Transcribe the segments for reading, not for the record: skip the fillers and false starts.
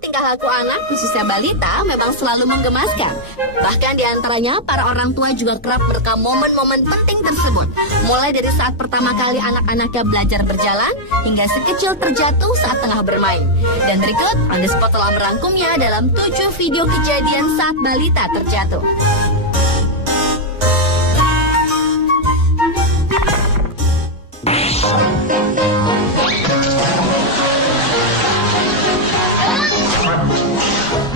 tingkah laku anak, khususnya balita, memang selalu menggemaskan. Bahkan di antaranya, para orang tua juga kerap merekam momen-momen penting tersebut. Mulai dari saat pertama kali anak-anaknya belajar berjalan, hingga si kecil terjatuh saat tengah bermain. Dan berikut, On The Spot telah merangkumnya dalam 7 video kejadian saat balita terjatuh.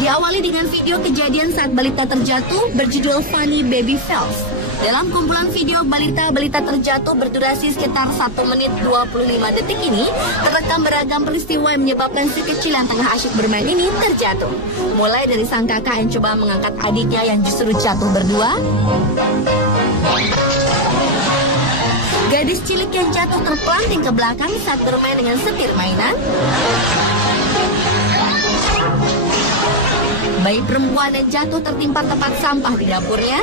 Diawali dengan video kejadian saat balita terjatuh berjudul Funny Baby Falls. Dalam kumpulan video balita-balita terjatuh berdurasi sekitar 1 menit 25 detik ini, terekam beragam peristiwa yang menyebabkan si kecil yang tengah asyik bermain ini terjatuh. Mulai dari sang kakak yang coba mengangkat adiknya yang justru jatuh berdua, gadis cilik yang jatuh terpelanting ke belakang saat bermain dengan setir mainan, bayi perempuan yang jatuh tertimpa tempat sampah di dapurnya,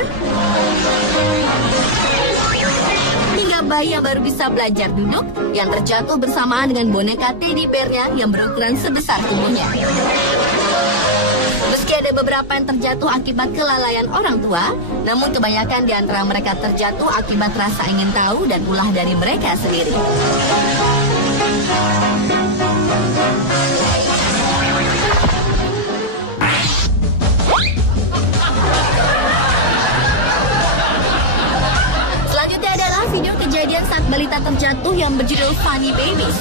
hingga bayi yang baru bisa belajar duduk yang terjatuh bersamaan dengan boneka teddy bear-nya yang berukuran sebesar tubuhnya. Meski ada beberapa yang terjatuh akibat kelalaian orang tua, namun kebanyakan di antara mereka terjatuh akibat rasa ingin tahu dan ulah dari mereka sendiri. Video kejadian saat balita terjatuh yang berjudul Funny Babies.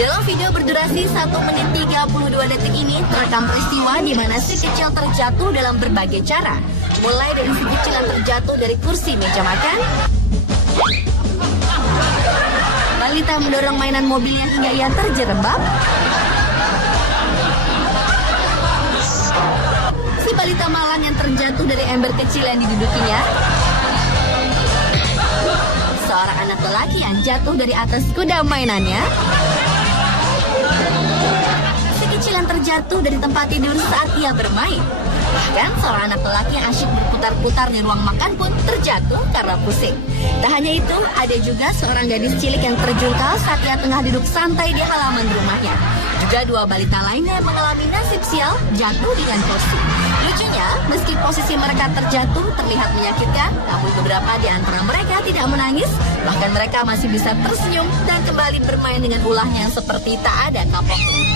Dalam video berdurasi 1 menit 32 detik ini terekam peristiwa di mana si kecil terjatuh dalam berbagai cara. Mulai dari si kecil yang terjatuh dari kursi meja makan, balita mendorong mainan mobilnya hingga ia terjerembab, si balita malang yang terjatuh dari ember kecil yang didudukinya, seorang anak lelaki yang jatuh dari atas kuda mainannya, si kecil yang terjatuh dari tempat tidur saat ia bermain. Bahkan seorang anak lelaki yang asyik berputar-putar di ruang makan pun terjatuh karena pusing. Tak hanya itu, ada juga seorang gadis cilik yang terjungkal saat ia tengah duduk santai di halaman rumahnya. Juga 2 balita lainnya yang mengalami nasib sial jatuh dengan kursi. Lucunya, meski posisi mereka terjatuh terlihat menyakitkan, namun beberapa di antara mereka tidak menangis, bahkan mereka masih bisa tersenyum dan kembali bermain dengan ulahnya seperti tak ada kapoknya.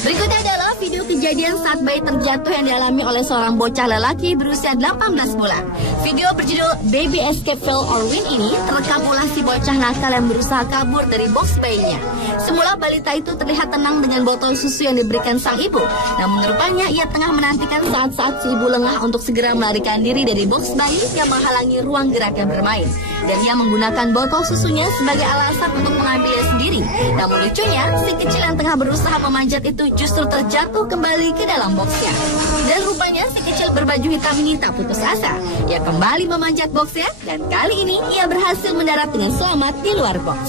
Berikutnya adalah video kejadian saat bayi terjatuh yang dialami oleh seorang bocah lelaki berusia 18 bulan. Video berjudul Baby Escape Fail or Win ini terekam ulah si bocah nakal yang berusaha kabur dari box bayinya. Semula balita itu terlihat tenang dengan botol susu yang diberikan sang ibu. Namun rupanya ia tengah menantikan saat-saat si ibu lengah untuk segera melarikan diri dari box bayi yang menghalangi ruang geraknya bermain. Dan ia menggunakan botol susunya sebagai alasan untuk mengambilnya sendiri. Namun lucunya, si kecil yang tengah berusaha memanjat itu justru terjatuh kembali ke dalam boxnya. Dan rupanya si kecil berbaju hitam ini tak putus asa. Ia kembali memanjat boxnya dan kali ini ia berhasil mendarat dengan selamat di luar box.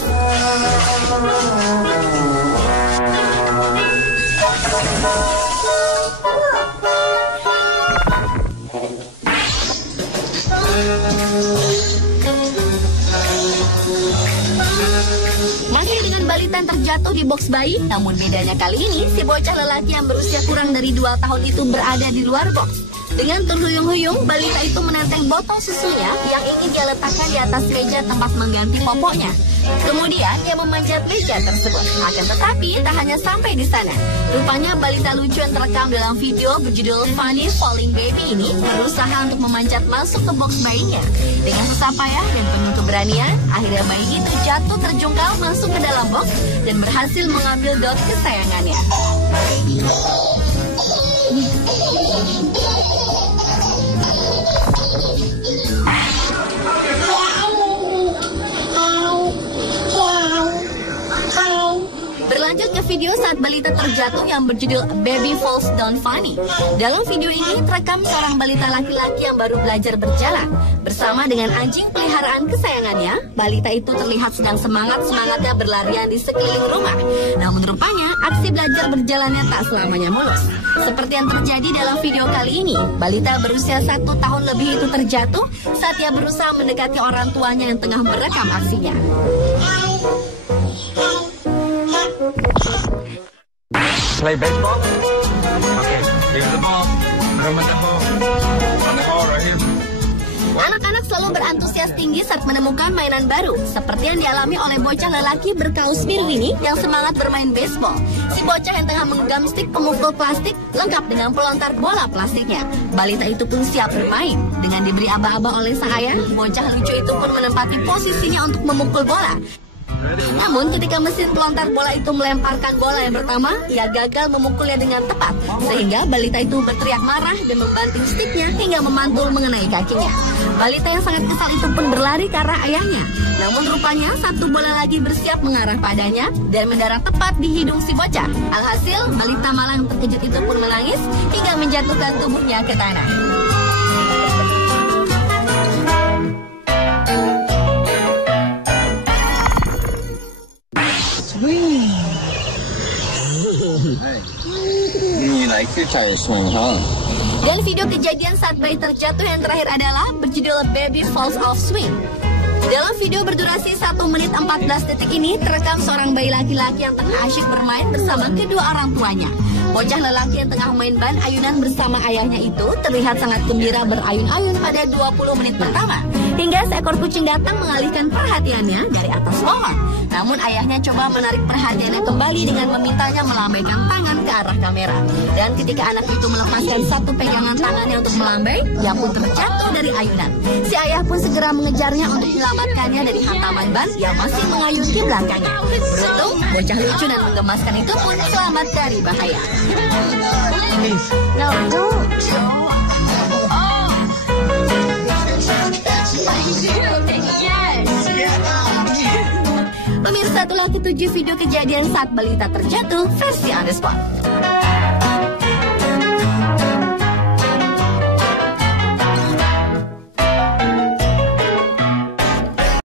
Masih dengan balita yang terjatuh di box bayi, namun bedanya kali ini si bocah lelaki yang berusia kurang dari 2 tahun itu berada di luar box. Dengan terhuyung-huyung, balita itu menenteng botol susunya yang ingin dia letakkan di atas meja tempat mengganti popoknya. Kemudian ia memanjat meja tersebut. Akan tetapi tak hanya sampai di sana. Rupanya balita lucu yang terekam dalam video berjudul Funny Falling Baby ini berusaha untuk memanjat masuk ke box bayinya. Dengan susah payah dan penuh keberanian, akhirnya bayi itu jatuh terjungkal masuk ke dalam box dan berhasil mengambil dot kesayangannya. Berlanjut ke video saat balita terjatuh yang berjudul Baby Falls Down Funny. Dalam video ini terekam seorang balita laki-laki yang baru belajar berjalan bersama dengan anjing peliharaan kesayangannya, balita itu terlihat sedang semangat-semangatnya berlarian di sekeliling rumah. Namun rupanya, aksi belajar berjalannya tak selamanya mulus. Seperti yang terjadi dalam video kali ini, balita berusia 1 tahun lebih itu terjatuh saat ia berusaha mendekati orang tuanya yang tengah merekam aksinya. Play baseball? Okay, here's the ball. Run the ball. Run the ball right here. Anak-anak selalu berantusias tinggi saat menemukan mainan baru, seperti yang dialami oleh bocah lelaki berkaus biru ini yang semangat bermain baseball. Si bocah yang tengah menggenggam stik pemukul plastik lengkap dengan pelontar bola plastiknya. Balita itu pun siap bermain. Dengan diberi aba-aba oleh sang ayah, bocah lucu itu pun menempati posisinya untuk memukul bola. Namun ketika mesin pelontar bola itu melemparkan bola yang pertama, ia gagal memukulnya dengan tepat, sehingga balita itu berteriak marah dan membanting stiknya hingga memantul mengenai kakinya. Balita yang sangat kesal itu pun berlari ke arah ayahnya. Namun rupanya satu bola lagi bersiap mengarah padanya dan mendarat tepat di hidung si bocah. Alhasil, balita malang terkejut itu pun menangis hingga menjatuhkan tubuhnya ke tanah. Dan video kejadian saat bayi terjatuh yang terakhir adalah berjudul Baby Falls Off Swing. Dalam video berdurasi 1 menit 14 detik ini terekam seorang bayi laki-laki yang tengah asyik bermain bersama kedua orang tuanya. Bocah lelaki yang tengah main ban ayunan bersama ayahnya itu terlihat sangat gembira berayun-ayun pada 20 menit pertama, hingga seekor kucing datang mengalihkan perhatiannya dari atas pohon. Namun ayahnya coba menarik perhatiannya kembali dengan memintanya melambaikan tangan ke arah kamera. Dan ketika anak itu melepaskan satu pegangan tangannya untuk melambai, ia pun terjatuh dari ayunan. Si ayah pun segera mengejarnya untuk menyelamatkannya dari hantaman ban yang masih mengayun di belakangnya. Beruntung, bocah lucu dan menggemaskan itu pun selamat dari bahaya. No, don't. Pemirsa, itulah ketujuh video kejadian saat balita terjatuh versi on the spot.